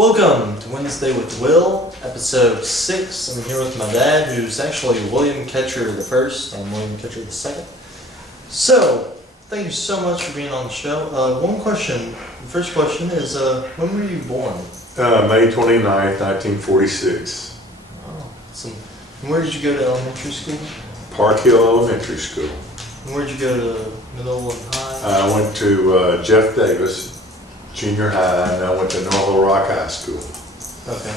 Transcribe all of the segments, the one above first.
Welcome to Wednesday with Will, episode 6. I'm here with my dad, who's actually William Ketcher the first. I'm William Ketcher the second. So, thank you so much for being on the show. One question. The first question is, when were you born? May 29th, 1946. Oh, awesome. And where did you go to elementary school? Park Hill Elementary School. And where did you go to middle and high? I went to Jeff Davis Junior High, and I went to North Little Rock High School. Okay.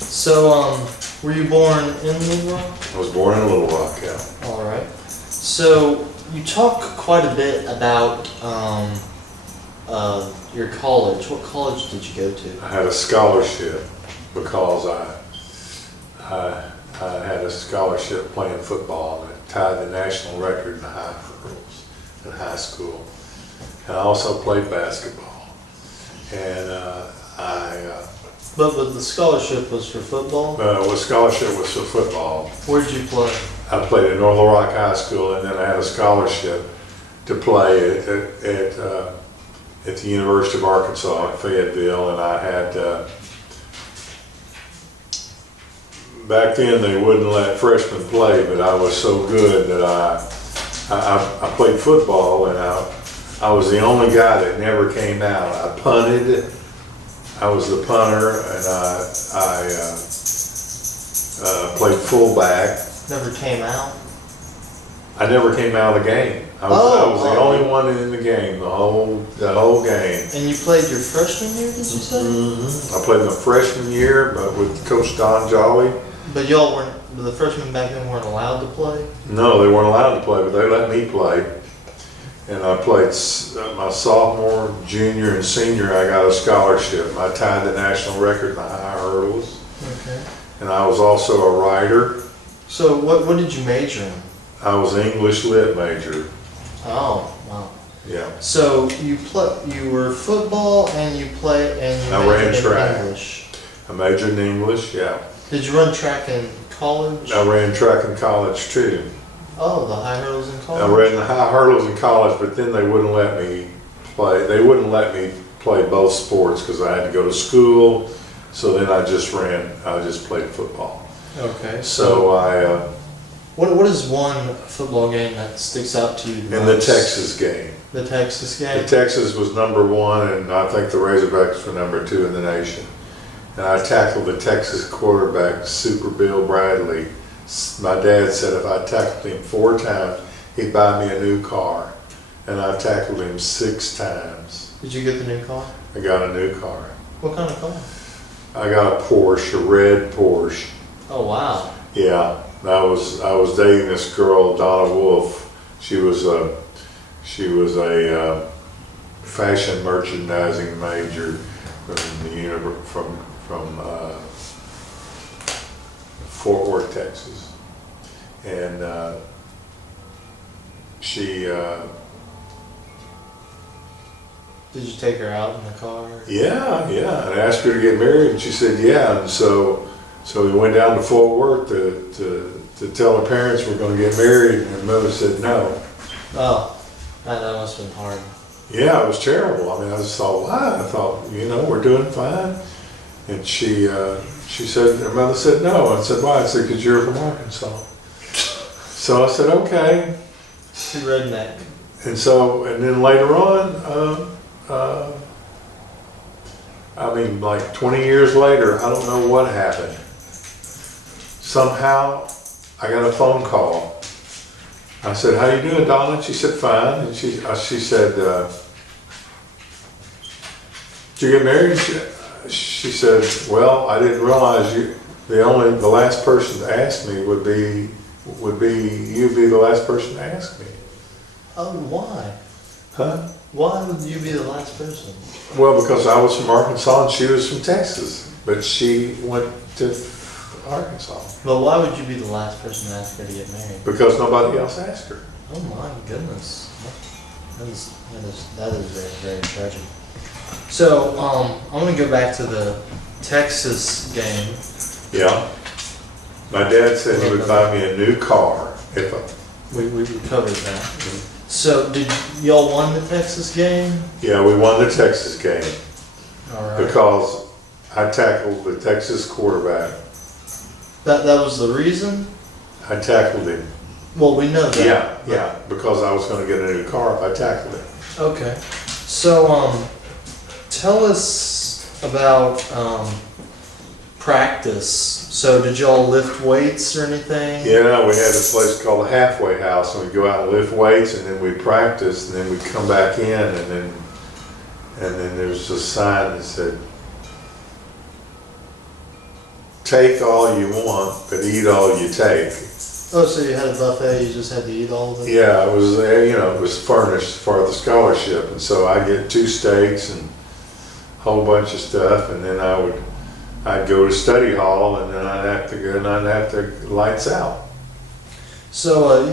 So, were you born in Little Rock? I was born in Little Rock, yeah. All right. So, you talk quite a bit about your college. What college did you go to? I had a scholarship because I had a scholarship playing football, and it tied the national record in the high hurdles in high school. And I also played basketball. And But the scholarship was for football? the scholarship was for football. Where did you play? I played at North Little Rock High School, and then I had a scholarship to play at the University of Arkansas at Fayetteville, and I had, back then they wouldn't let freshmen play, but I was so good that I played football, and I was the only guy that never came out. I punted. I was the punter, and I played fullback. Never came out? I never came out of the game. I was the only one in the game, the whole game. And you played your freshman year, did you say? Mm-hmm. I played my freshman year, but with Coach Don Jolly. But y'all weren't, the freshmen back then weren't allowed to play? No, they weren't allowed to play, but they let me play. And I played my sophomore, junior, and senior. I got a scholarship. I tied the national record in the high hurdles. Okay. And I was also a writer. So what did you major in? I was an English lit major. Oh, wow. Yeah. So you were football and you ran track. in English. I majored in English, yeah. Did you run track in college? I ran track in college too. Oh, the high hurdles in college? I ran the high hurdles in college, but then they wouldn't let me play. They wouldn't let me play both sports because I had to go to school. So then I just played football. Okay. So What is one football game that sticks out to you the in the most? Texas game. The Texas game? The Texas was number 1, and I think the Razorbacks were number 2 in the nation. And I tackled the Texas quarterback, Super Bill Bradley. My dad said if I tackled him 4 times, he'd buy me a new car. And I tackled him 6 times. Did you get the new car? I got a new car. What kind of car? I got a Porsche, a red Porsche. Oh, wow. Yeah, I was dating this girl, Donna Wolf. She was a fashion merchandising major from Fort Worth, Texas, and she. Did you take her out in the car? Yeah. And I asked her to get married, and she said yeah. And so we went down to Fort Worth to tell her parents we're going to get married, and her mother said no. Oh, that must have been hard. Yeah, it was terrible. I mean, I just thought, wow. I thought, we're doing fine. And she said, her mother said no. I said, why? I said, because you're from Arkansas. So I said, okay. Too redneck. And then later on, like 20 years later, I don't know what happened. Somehow, I got a phone call. I said, how you doing, Donna? She said, fine. And she said, did you get married? She said, well, I didn't realize the last person to ask me would be you'd be the last person to ask me. Oh, why? Huh? Why would you be the last person? Well, because I was from Arkansas and she was from Texas, but she went to Arkansas. But why would you be the last person to ask her to get married? Because nobody else asked her. Oh my goodness. That is very, very tragic. So, I'm going to go back to the Texas game. Yeah. My dad said he would buy me a new car if We covered that. So, did y'all won the Texas game? Yeah, we won the Texas game All right. because I tackled the Texas quarterback. That was the reason? I tackled him. Well, we know that. Yeah, because I was going to get a new car if I tackled him. Okay. So, tell us about practice. So, did y'all lift weights or anything? Yeah, we had this place called the Halfway House, and we'd go out and lift weights, and then we'd practice, and then we'd come back in, and then there was a sign that said, "Take all you want, but eat all you take." Oh, so you had a buffet, you just had to eat all of it? Yeah, it was, it was furnished for the scholarship, and so I get 2 steaks and a whole bunch of stuff, and then I'd go to study hall, and then I'd have to go, and I'd have to lights out. So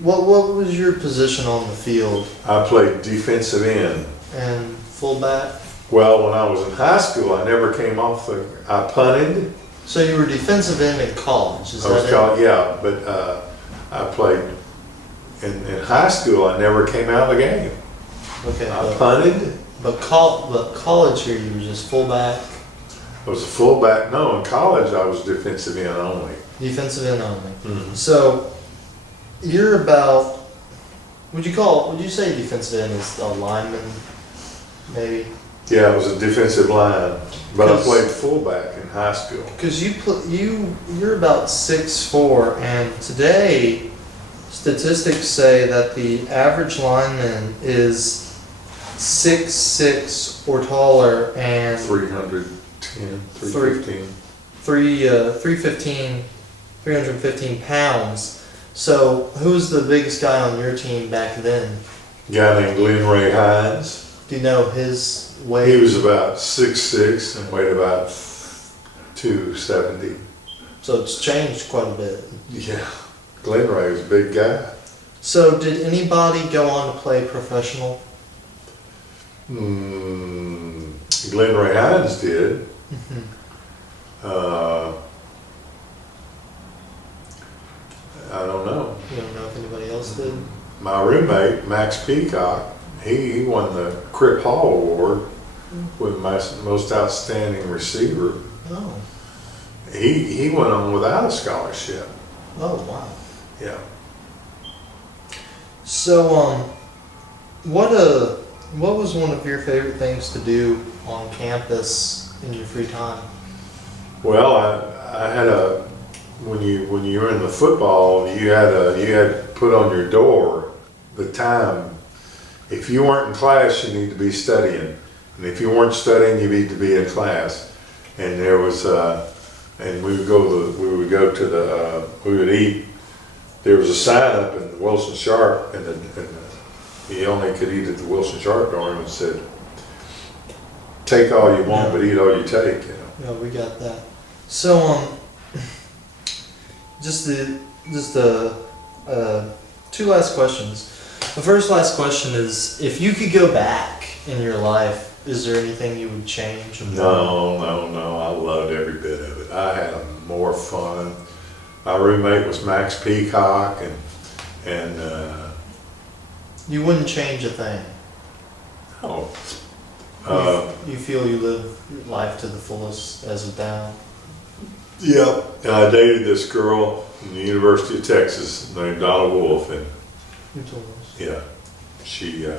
what was your position on the field? I played defensive end. And fullback? Well, when I was in high school, I never came off I punted. So you were defensive end in college, is I was that called, yeah, but I played in high school. I never came out of the game. it? Okay. I punted. But college here, you were just fullback? I was a fullback. No, in college I was defensive end only. Defensive end only. Mm-hmm. So you're about, would you say defensive end is a lineman, maybe? Yeah, I was a defensive line, but I 'Cause- played fullback in high school. Because you're about 6'4", and today statistics say that the average lineman is 6'6" or taller and 310, 315. 315 pounds. So who's the biggest guy on your team back then? A guy named Glenn Ray Hines. Do you know his He weight? was about 6'6" and weighed about 270. So it's changed quite a bit. Yeah, Glenn Ray was a big guy. So did anybody go on to play professional? Glenn Ray Hines did. Mhm. I don't know. You don't know if anybody else did? My roommate, Max Peacock, he won the Crip Hall Award with most outstanding receiver. Oh. He went on without a scholarship. Oh, wow. Yeah. So, what was one of your favorite things to do on campus in your free time? Well, I had when you were in the football, you had put on your door the time. If you weren't in class, you need to be studying, and if you weren't studying, you need to be in class. And there was and we would eat. There was a sign up in Wilson Sharp, and you only could eat at the Wilson Sharp dorm, and said, "Take all you want, but eat all you take." You know. Yeah, we got that. So, just two last questions. The last question is, if you could go back in your life, is there anything you would change? No. I loved every bit of it. I had more fun. My roommate was Max Peacock, and You wouldn't change a thing. You feel you live your life to the fullest as of now. yeah. And I dated this girl from the University of Texas named Donna Wolf, and You told us. yeah, she and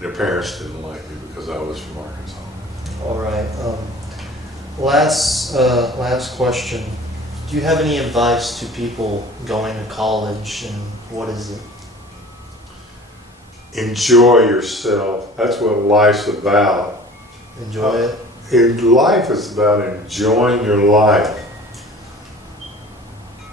her parents didn't like me because I was from Arkansas. All right. Last question. Do you have any advice to people going to college, and what is it? Enjoy yourself. That's what life's about. Enjoy it. Life is about enjoying your life.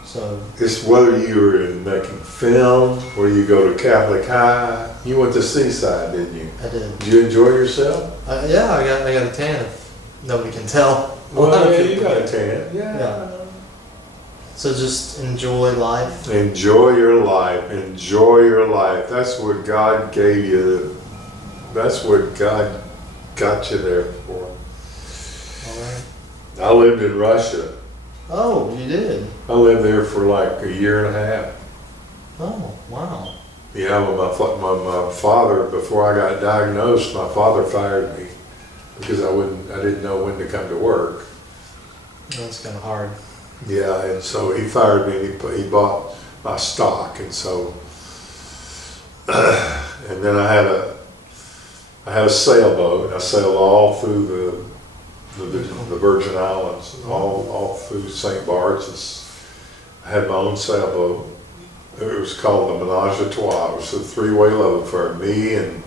So, It's whether you're making film, where you go to Catholic High. You went to Seaside, didn't you? I did. Did you enjoy yourself? Yeah, I got a tan. If nobody can tell. Well, yeah, you got a tan. Yeah. So just enjoy life. Enjoy your life. Enjoy your life. That's what God gave you. That's what God got you there for. All right. I lived in Russia. Oh, you did. I lived there for like a year and a half. Oh, wow. Yeah, well, my father, before I got diagnosed, my father fired me. because I didn't know when to come to work. That's kind of hard. Yeah, and so he fired me and he bought my stock, and so, and then I had a sailboat, and I sailed all through the Virgin Islands, all through St. Bart's. I had my own sailboat. It was called the Menage a Trois. It was a three-way love affair. Me and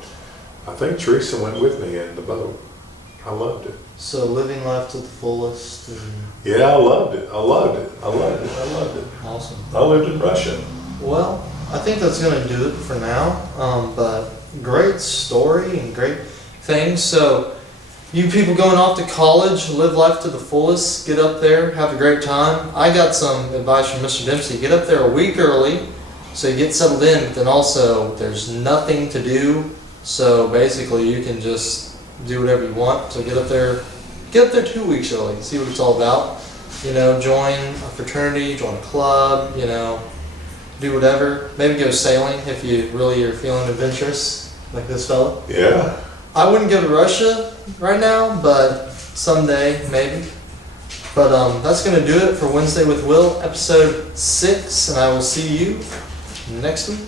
I think Teresa went with me in the boat. I loved it. So living life to the fullest. And Yeah, I loved it. awesome. I lived in Russia. Well, I think that's going to do it for now. But great story and great things. So you people going off to college, live life to the fullest, get up there, have a great time. I got some advice from Mr. Dempsey. Get up there a week early so you get settled in, but then also there's nothing to do. So basically you can just do whatever you want. So get up there 2 weeks early, see what it's all about. You know, join a fraternity, join a club, you know, do whatever. Maybe go sailing if you really are feeling adventurous, like this fella. Yeah. I wouldn't go to Russia right now, but someday, maybe. But that's going to do it for Wednesday with Will, episode 6, and I will see you next week.